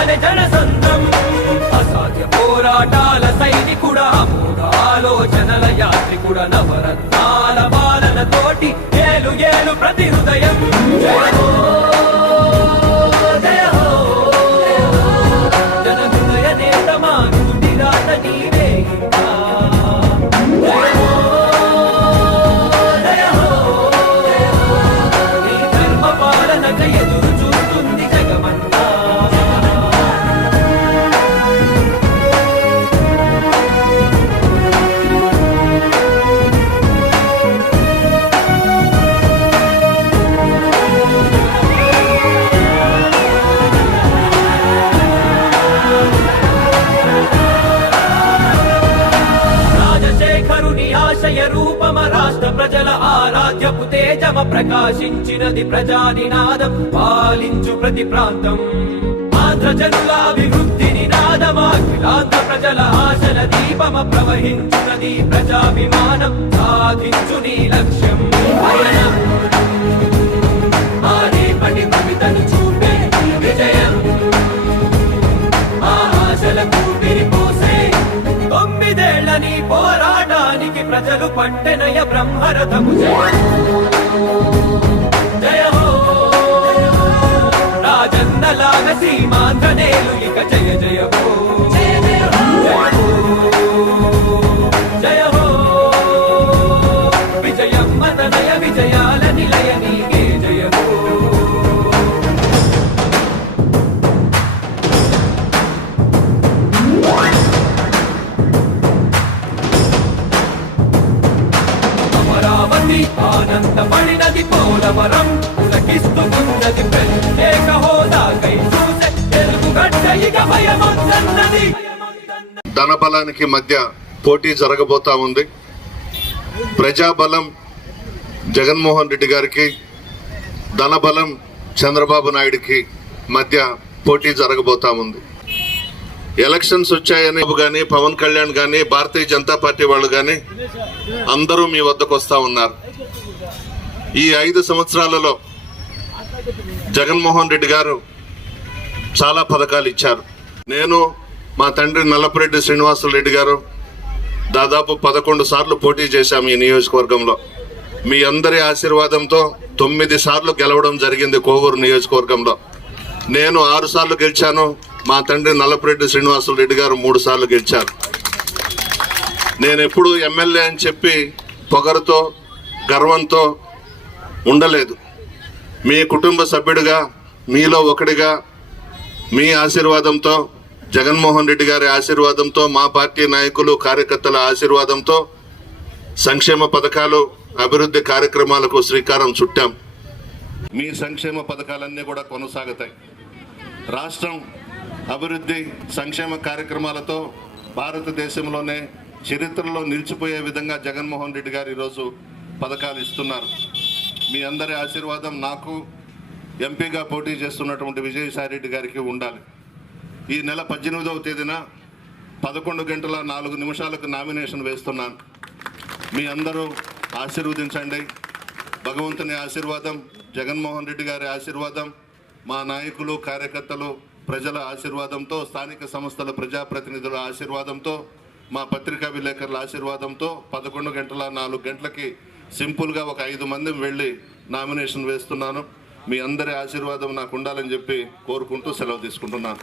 తానే జనసంద్రం అసాధ్య పోరాటాల సైనికుడ అమోఘ ఆలోచనల యాత్రికుడ నవరత్నాల పాలన తోటి ఏలు ఏలు ప్రతి హృదయం జయ హో జయ హో జన హృదయ నేత మా నుడి రాత నీవే ఇంకా జయ హో జయ హో నీ ధర్మ పాలనక ఎదురు చూస్తుంది జగమంతా రూపమ రాష్ట్ర ప్రజల ఆరాధ్యపు తేజమ ప్రకాశించినది ప్రజానినాదం పాలించు ప్రతి ప్రాంతం ఆంధ్ర జనుల అభివృద్ధి నినాదమా అఖిలాంధ్ర ప్రజల ఆశల దీపమ ప్రవహించునది ప్రజాభిమానం సాధించు నీ లక్ష్యం పయనం ఆరేపటి కవితను చూపే విజయం ఆ ఆశలకు విరిపోసే 9 ఏళ్ల నీ పోరాటానికి ప్రజలు పట్టెనయ బ్రహ్మరథము జయ హో రాజన్నలాగ సీమాంధ్రనేలు ఇక జయ జయ హో జయ హో జయ హో విజయమ్మ తనయ విజయాల నిలయ నీకే జయ హో ఆనందపడినది పోలవరం పులకిస్తున్నది ప్రత్యేక హోదాకై చూసే తెలుగు గడ్డ ఇక భయమొద్దన్నది ధనబలానికి మధ్య పోటీ జరగబోతా ఉంది. ప్రజాబలం జగన్మోహన్ రెడ్డి గారికి, ధనబలం చంద్రబాబు నాయుడుకి మధ్య పోటీ జరగబోతా ఉంది. ఎలక్షన్స్ వచ్చాయని కానీ పవన్ కళ్యాణ్ కానీ భారతీయ జనతా పార్టీ వాళ్ళు కానీ అందరూ మీ వద్దకు వస్తా ఉన్నారు. ఈ 5 సంవత్సరాలలో జగన్మోహన్ రెడ్డి గారు చాలా పథకాలు ఇచ్చారు. నేను మా తండ్రి నల్లపురెడ్డి శ్రీనివాసులు రెడ్డి గారు దాదాపు 11 సార్లు పోటీ చేశాము ఈ నియోజకవర్గంలో. మీ అందరి ఆశీర్వాదంతో 9 సార్లు గెలవడం జరిగింది కోవూరు నియోజకవర్గంలో. నేను 6 సార్లు గెలిచాను. మా తండ్రి నల్లపురెడ్డి శ్రీనివాసులు రెడ్డి గారు 3 సార్లు గెలిచారు. నేను ఎప్పుడు ఎమ్మెల్యే అని చెప్పి పొగరుతో గర్వంతో ఉండలేదు. మీ కుటుంబ సభ్యుడిగా, మీలో ఒకటిగా, మీ ఆశీర్వాదంతో, జగన్మోహన్ రెడ్డి గారి ఆశీర్వాదంతో, మా పార్టీ నాయకులు కార్యకర్తల ఆశీర్వాదంతో సంక్షేమ పథకాలు, అభివృద్ధి కార్యక్రమాలకు శ్రీకారం చుట్టాం. మీ సంక్షేమ పథకాలన్నీ కూడా కొనసాగుతాయి. రాష్ట్రం అభివృద్ధి సంక్షేమ కార్యక్రమాలతో భారతదేశంలోనే చరిత్రలో నిలిచిపోయే విధంగా జగన్మోహన్ రెడ్డి గారు ఈరోజు పథకాలు ఇస్తున్నారు. మీ అందరి ఆశీర్వాదం నాకు, ఎంపీగా పోటీ చేస్తున్నటువంటి విజయసాయి రెడ్డి గారికి ఉండాలి. ఈ నెల 18వ తేదీన 11 గంటల 4 నిమిషాలకు నామినేషన్ వేస్తున్నాను. మీ అందరూ ఆశీర్వదించండి. భగవంతుని ఆశీర్వాదం, జగన్మోహన్ రెడ్డి గారి ఆశీర్వాదం, మా నాయకులు, కార్యకర్తలు, ప్రజల ఆశీర్వాదంతో, స్థానిక సంస్థల ప్రజాప్రతినిధుల ఆశీర్వాదంతో, మా పత్రికా విలేకరుల ఆశీర్వాదంతో 11 గంటల 4 గంటలకి సింపుల్గా ఒక 5 మంది వెళ్ళి నామినేషన్ వేస్తున్నాను. మీ అందరి ఆశీర్వాదం నాకు ఉండాలని చెప్పి కోరుకుంటూ సెలవు తీసుకుంటున్నాను.